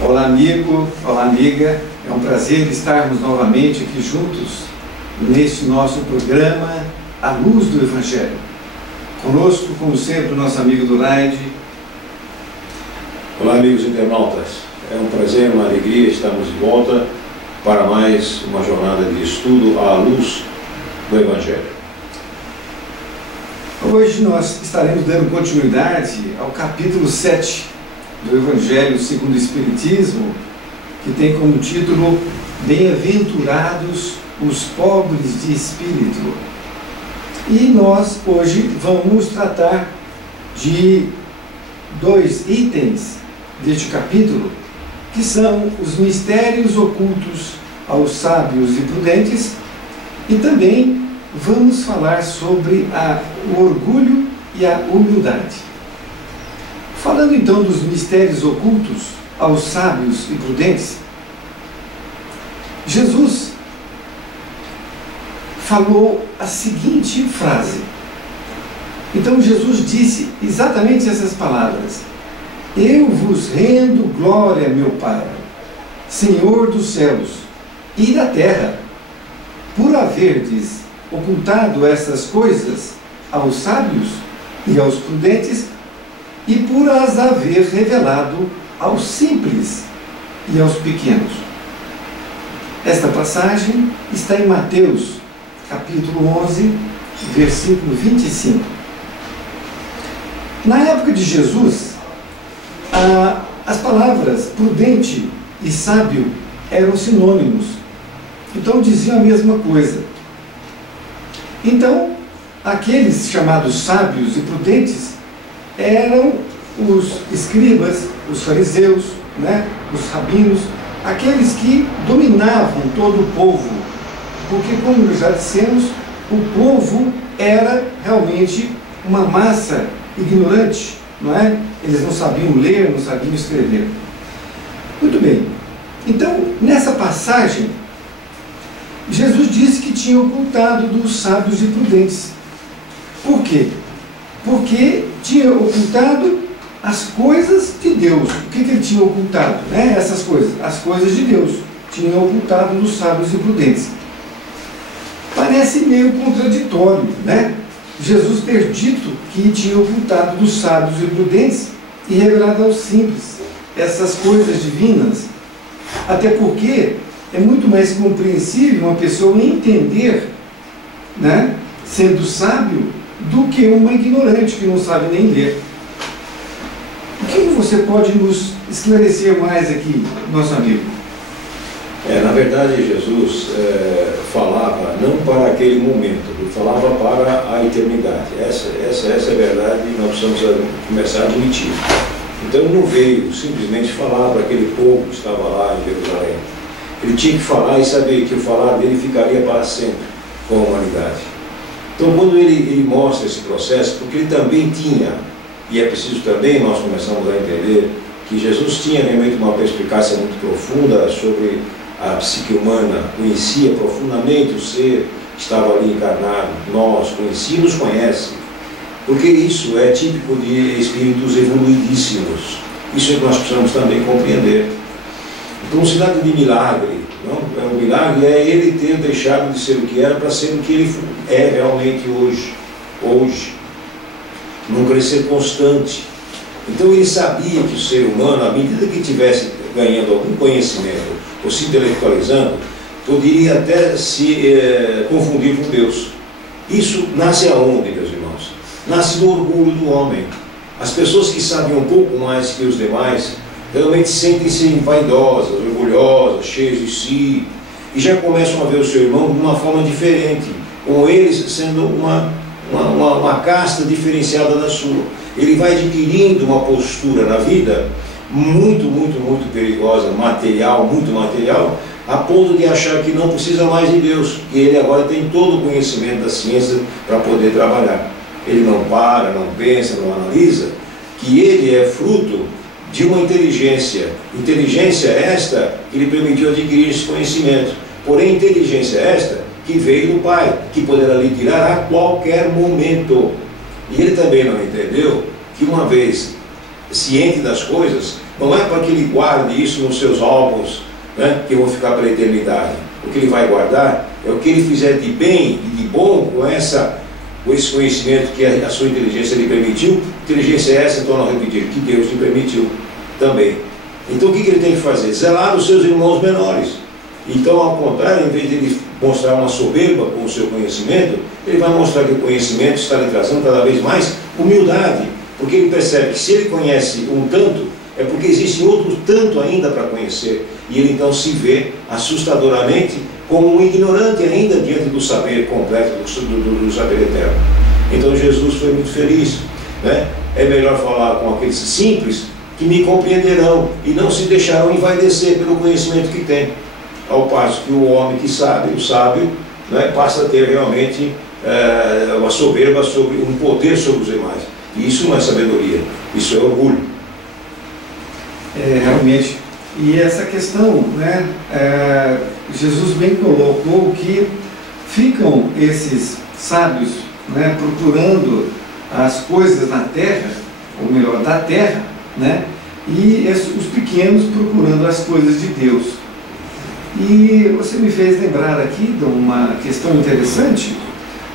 Olá, amigo, olá, amiga. É um prazer estarmos novamente aqui juntos neste nosso programa A Luz do Evangelho. Conosco, como sempre, o nosso amigo Duraide. Olá, amigos internautas. É um prazer, uma alegria estarmos de volta para mais uma jornada de estudo à luz do Evangelho. Hoje nós estaremos dando continuidade ao capítulo 7 do Evangelho segundo o Espiritismo, que tem como título Bem-aventurados os pobres de espírito. E nós hoje vamos tratar de dois itens deste capítulo, que são os mistérios ocultos aos sábios e prudentes, e também vamos falar sobre o orgulho e a humildade. Falando então dos mistérios ocultos aos sábios e prudentes, Jesus falou a seguinte frase. Então Jesus disse exatamente essas palavras: Eu vos rendo glória, meu Pai, Senhor dos céus e da terra, por haverdes ocultado essas coisas aos sábios e aos prudentes, e por as haver revelado aos simples e aos pequenos. Esta passagem está em Mateus, capítulo 11, versículo 25. Na época de Jesus, as palavras prudente e sábio eram sinônimos, então diziam a mesma coisa. Então, aqueles chamados sábios e prudentes eram os escribas, os fariseus, os rabinos, aqueles que dominavam todo o povo, porque, como já dissemos, o povo era realmente uma massa ignorante, não é? Eles não sabiam ler, não sabiam escrever. Muito bem. Então, nessa passagem, Jesus disse que tinha ocultado dos sábios e prudentes. Por quê? Porque tinha ocultado as coisas de Deus. O que ele tinha ocultado? Essas coisas, as coisas de Deus. Tinha ocultado dos sábios e prudentes. Parece meio contraditório, Jesus ter dito que tinha ocultado dos sábios e prudentes e revelado aos simples essas coisas divinas. Até porque é muito mais compreensível uma pessoa entender, sendo sábio, do que uma ignorante que não sabe nem ler. O que você pode nos esclarecer mais aqui, nosso amigo? Na verdade, Jesus falava não para aquele momento, ele falava para a eternidade. Essa é a verdade, e nós precisamos começar a admitir. Então ele não veio simplesmente falar para aquele povo que estava lá em Jerusalém. Ele tinha que falar e saber que o falar dele ficaria para sempre com a humanidade. Então, quando ele mostra esse processo, porque ele também tinha, e é preciso também nós começamos a entender, que Jesus tinha realmente uma perspicácia muito profunda sobre a psique humana, conhecia profundamente o ser que estava ali encarnado, nós conhecia e nos conhece, porque isso é típico de espíritos evoluidíssimos. Isso é que nós precisamos também compreender. Então, não se trata de milagre. Não, o milagre é ele ter deixado de ser o que era para ser o que ele é realmente hoje, num crescer constante. Então ele sabia que o ser humano, à medida que estivesse ganhando algum conhecimento ou se intelectualizando, poderia até se confundir com Deus. Isso nasce aonde, meus irmãos? Nasce do orgulho do homem. As pessoas que sabem um pouco mais que os demais realmente sentem-se vaidosas, orgulhosas, cheias de si, e já começam a ver o seu irmão de uma forma diferente, com eles sendo uma casta diferenciada da sua. Ele vai adquirindo uma postura na vida muito, muito, muito perigosa, muito material, a ponto de achar que não precisa mais de Deus, que ele agora tem todo o conhecimento da ciência para poder trabalhar. Ele não para, não pensa, não analisa, que ele é fruto de uma inteligência esta que lhe permitiu adquirir esse conhecimento. Porém, inteligência esta que veio do Pai, que poderá lhe tirar a qualquer momento. E ele também não entendeu que, uma vez ciente das coisas, não é para que ele guarde isso nos seus álbuns, né, que vão ficar para a eternidade. O que ele vai guardar é o que ele fizer de bem e de bom com esse conhecimento que a sua inteligência lhe permitiu. Inteligência é essa, então não repetir, que Deus lhe permitiu também. Então o que ele tem que fazer? Zelar os seus irmãos menores. Então, ao contrário, em vez de ele mostrar uma soberba com o seu conhecimento, ele vai mostrar que o conhecimento está lhe trazendo cada vez mais humildade, porque ele percebe que se ele conhece um tanto, é porque existe outro tanto ainda para conhecer, e ele então se vê assustadoramente como um ignorante ainda diante do saber completo, do saber eterno. Então Jesus foi muito feliz, né? É melhor falar com aqueles simples que me compreenderão e não se deixarão envaidecer pelo conhecimento que tem, ao passo que o homem que sabe, o sábio, né, passa a ter realmente uma soberba, um poder sobre os demais. E isso não é sabedoria, isso é orgulho. Realmente. E essa questão, né, Jesus bem colocou que ficam esses sábios, né, procurando as coisas na terra, ou melhor, da terra, né, e os pequenos procurando as coisas de Deus. E você me fez lembrar aqui de uma questão interessante,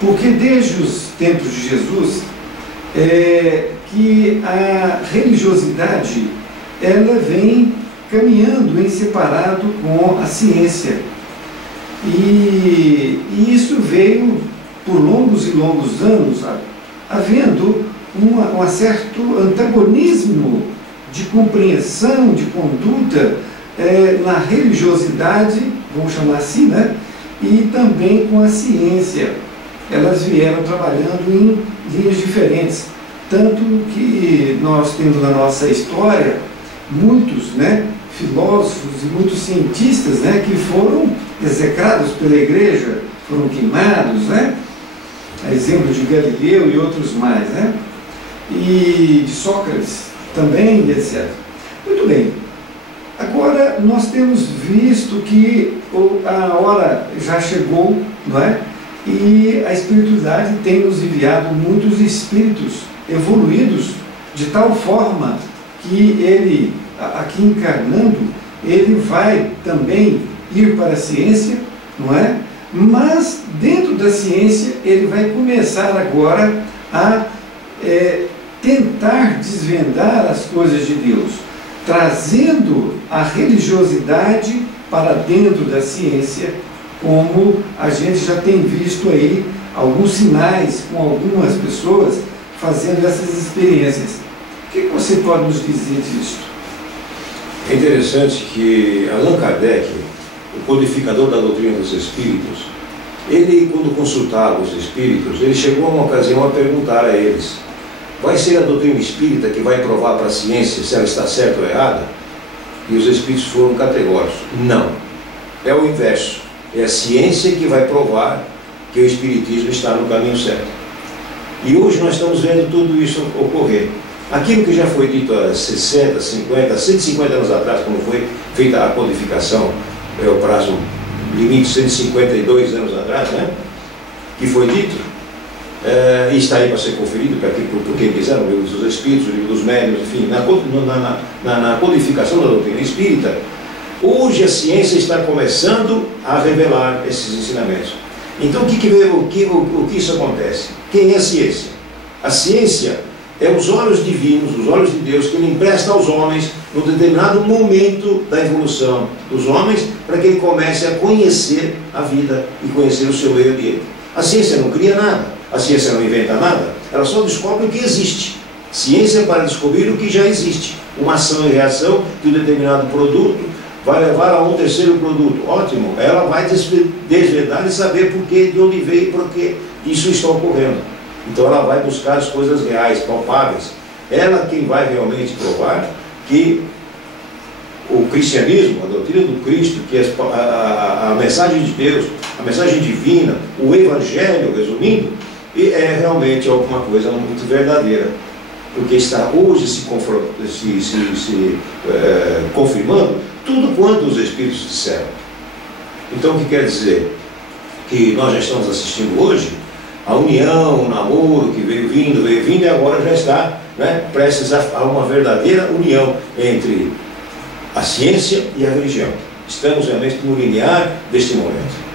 porque desde os tempos de Jesus, que a religiosidade ela vem caminhando em separado com a ciência. E isso veio por longos e longos anos, havendo um certo antagonismo de compreensão, de conduta na religiosidade, vamos chamar assim, né? E também com a ciência. Elas vieram trabalhando em linhas diferentes. Tanto que nós temos na nossa história muitos, né, filósofos e muitos cientistas, né, que foram execrados pela igreja, foram queimados, né? A exemplo de Galileu e outros mais, né? E de Sócrates também, etc. Muito bem. Agora nós temos visto que a hora já chegou, não é? E a espiritualidade tem nos enviado muitos espíritos evoluídos de tal forma que ele, aqui encarnando, ele vai também ir para a ciência, não é? Mas dentro da ciência ele vai começar agora a tentar desvendar as coisas de Deus, trazendo a religiosidade para dentro da ciência, como a gente já tem visto aí alguns sinais com algumas pessoas fazendo essas experiências. O que você pode nos dizer disso? É interessante que Allan Kardec, o codificador da doutrina dos espíritos, ele, quando consultava os espíritos, ele chegou a uma ocasião a perguntar a eles: vai ser a doutrina espírita que vai provar para a ciência se ela está certa ou errada? E os espíritos foram categóricos: não, é o inverso, é a ciência que vai provar que o espiritismo está no caminho certo. E hoje nós estamos vendo tudo isso ocorrer. Aquilo que já foi dito há 60, 50, 150 anos atrás, quando foi feita a codificação, o prazo limite 152 anos atrás, né? Que foi dito, e está aí para ser conferido por quem quiser, no livro dos Espíritos, no livro dos Médiuns, enfim, na codificação da doutrina espírita. Hoje a ciência está começando a revelar esses ensinamentos. Então o que isso acontece? Quem é a ciência? A ciência é os olhos divinos, os olhos de Deus, que Ele empresta aos homens num determinado momento da evolução dos homens, para que ele comece a conhecer a vida e conhecer o seu meio ambiente. A ciência não cria nada, a ciência não inventa nada, ela só descobre o que existe. Ciência é para descobrir o que já existe. Uma ação e reação de um determinado produto vai levar a um terceiro produto. Ótimo, ela vai desvendar e saber por quê, de onde veio e por que isso está ocorrendo. Então ela vai buscar as coisas reais, palpáveis. Ela quem vai realmente provar que o cristianismo, a doutrina do Cristo, que é a mensagem de Deus, a mensagem divina, o evangelho, resumindo, é realmente alguma coisa muito verdadeira. Porque está hoje se confirmando tudo quanto os Espíritos disseram. Então o que quer dizer? Que nós já estamos assistindo hoje a união, o namoro que veio vindo e agora já está né, prestes a uma verdadeira união entre a ciência e a religião. Estamos realmente no limiar deste momento.